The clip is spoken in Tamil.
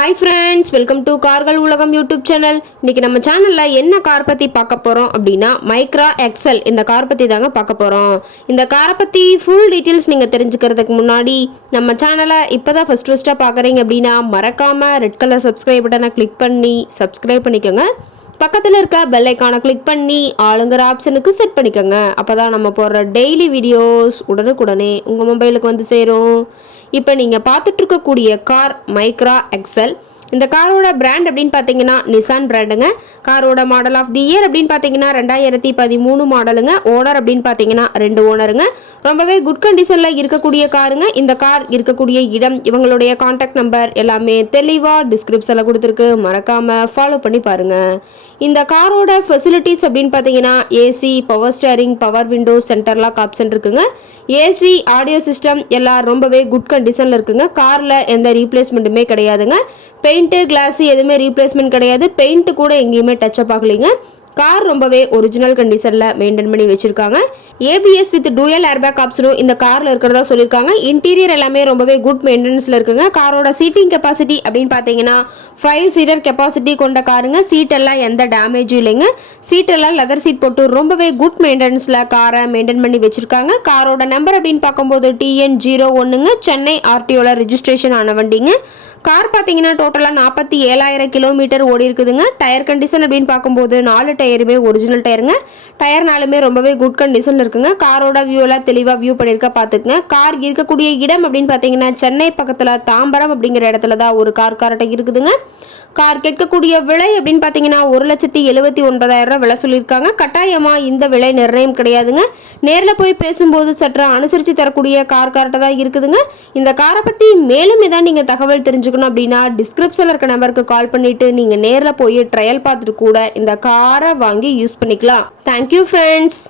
ஹாய் ஃப்ரெண்ட்ஸ், வெல்கம் டு கார்கள் உலகம் யூடியூப் சேனல். இன்றைக்கி நம்ம சேனலில் என்ன கார் பற்றி பார்க்க போகிறோம் அப்படின்னா மைக்ரா எக்ஸல் இந்த கார் பற்றி தாங்க பார்க்க போகிறோம். இந்த காரை பற்றி ஃபுல் டீட்டெயில்ஸ் நீங்கள் தெரிஞ்சுக்கிறதுக்கு முன்னாடி நம்ம சேனலை இப்போ தான் ஃபஸ்ட்டாக பார்க்குறீங்க அப்படின்னா மறக்காமல் ரெட் கலர் சப்ஸ்கிரைப் பட்டனை கிளிக் பண்ணி சப்ஸ்கிரைப் பண்ணிக்கோங்க. பக்கத்தில் இருக்க பெல் ஐக்கானை கிளிக் பண்ணி ஆளுங்கிற ஆப்ஷனுக்கு செட் பண்ணிக்கோங்க. அப்போ தான் நம்ம போடுற டெய்லி வீடியோஸ் உடனுக்குடனே உங்கள் மொபைலுக்கு வந்து சேரும். இப்போ நீங்கள் பார்த்துட்ருக்கக்கூடிய கார் மைக்ரா எக்ஸல். இந்த காரோட பிராண்ட் அப்படின்னு பார்த்தீங்கன்னா நிசான் பிராண்டுங்க. காரோட மாடல் ஆஃப் தி இயர் அப்படின்னு பார்த்தீங்கன்னா 2013 மாடலுங்க. ஓனர் அப்படின்னு பார்த்தீங்கன்னா 2 ஓனருங்க. ரொம்பவே குட் கண்டிஷனில் இருக்கக்கூடிய காருங்க. இந்த கார் இருக்கக்கூடிய இடம், இவங்களுடைய கான்டாக்ட் நம்பர் எல்லாமே தெளிவாக டிஸ்கிரிப்ஷனில் கொடுத்துருக்கு. மறக்காமல் ஃபாலோ பண்ணி பாருங்கள். இந்த காரோட ஃபெசிலிட்டிஸ் அப்படின்னு பார்த்தீங்கன்னா AC, power steering, power window, center lock option இருக்குங்க. ஏசி, ஆடியோ சிஸ்டம் எல்லாம் ரொம்பவே குட் கண்டிஷனில் இருக்குங்க. காரில் எந்த ரீப்ளேஸ்மெண்ட்டுமே கிடையாதுங்க. பெயிண்ட்டு, கிளாஸு எதுவுமே ரீப்ளேஸ்மெண்ட் கிடையாது. பெயிண்ட்டு கூட எங்கேயுமே டச்சப் ஆகலைங்க. கார் ரொம்பவே ஒரிஜினல் கண்டிஷனில் மெயின்டைன் பண்ணி வச்சுருக்காங்க. ஏபிஎஸ் வித் டூயல் ஏர்பேக் ஆப்ஷனும் இந்த காரில் இருக்கிறதா சொல்லியிருக்காங்க. இன்டீரியர் எல்லாமே ரொம்பவே குட் மெயின்டெனன்ஸில் இருக்குங்க. காரோட சீட்டிங் கெப்பாசிட்டி அப்படின்னு பார்த்தீங்கன்னா 5 சீட்டர் கெப்பாசிட்டி கொண்ட காருங்க. சீட்டெல்லாம் எந்த டேமேஜும் இல்லைங்க. சீட்டெல்லாம் லெதர் சீட் போட்டு ரொம்பவே குட் மெயின்டெனன்ஸில் காரை மெயின்டைன் பண்ணி வச்சுருக்காங்க. காரோட நம்பர் அப்படின்னு பார்க்கும்போது TN01ங்க. சென்னை ஆர்டிஓவில் ரெஜிஸ்ட்ரேஷன் ஆன வண்டிங்க. கார் பார்த்தீங்கன்னா டோட்டலாக 47,000 கிலோமீட்டர் ஓடி இருக்குதுங்க. டயர் கண்டிஷன் அப்படின்னு பார்க்கும்போது 4 டயருமே ஒரிஜினல் டயருங்க. டயர் 4மே ரொம்பவே குட் கண்டிஷனில் இருக்குங்க. காரோட வியூலாம் தெளிவாக வியூ பண்ணியிருக்க பார்த்துக்குங்க. கார் இருக்கக்கூடிய இடம் அப்படின்னு பார்த்தீங்கன்னா சென்னை பக்கத்தில் தாம்பரம் அப்படிங்கிற இடத்துல தான் ஒரு கார் கரெக்டாக இருக்குதுங்க. கார் கேட்கக்கூடிய விலை அப்படின்னு பார்த்தீங்கன்னா 1,79,000 விலை சொல்லியிருக்காங்க. கட்டாயமாக இந்த விலை நிர்ணயம் கிடையாதுங்க. நேரில் போய் பேசும்போது சற்று அனுசரித்து தரக்கூடிய கார் கரெக்டாக தான் இருக்குதுங்க. இந்த காரை பற்றி மேலும் ஏதாவது நீங்கள் தகவல் தெரிஞ்சுக்கணும் அப்படின்னா டிஸ்கிரிப்ஷனில் இருக்க நம்பருக்கு கால் பண்ணிவிட்டு நீங்கள் நேரில் போய் ட்ரையல் பார்த்துட்டு கூட இந்த காரை வாங்கி யூஸ் பண்ணிக்கலாம். Thank you friends.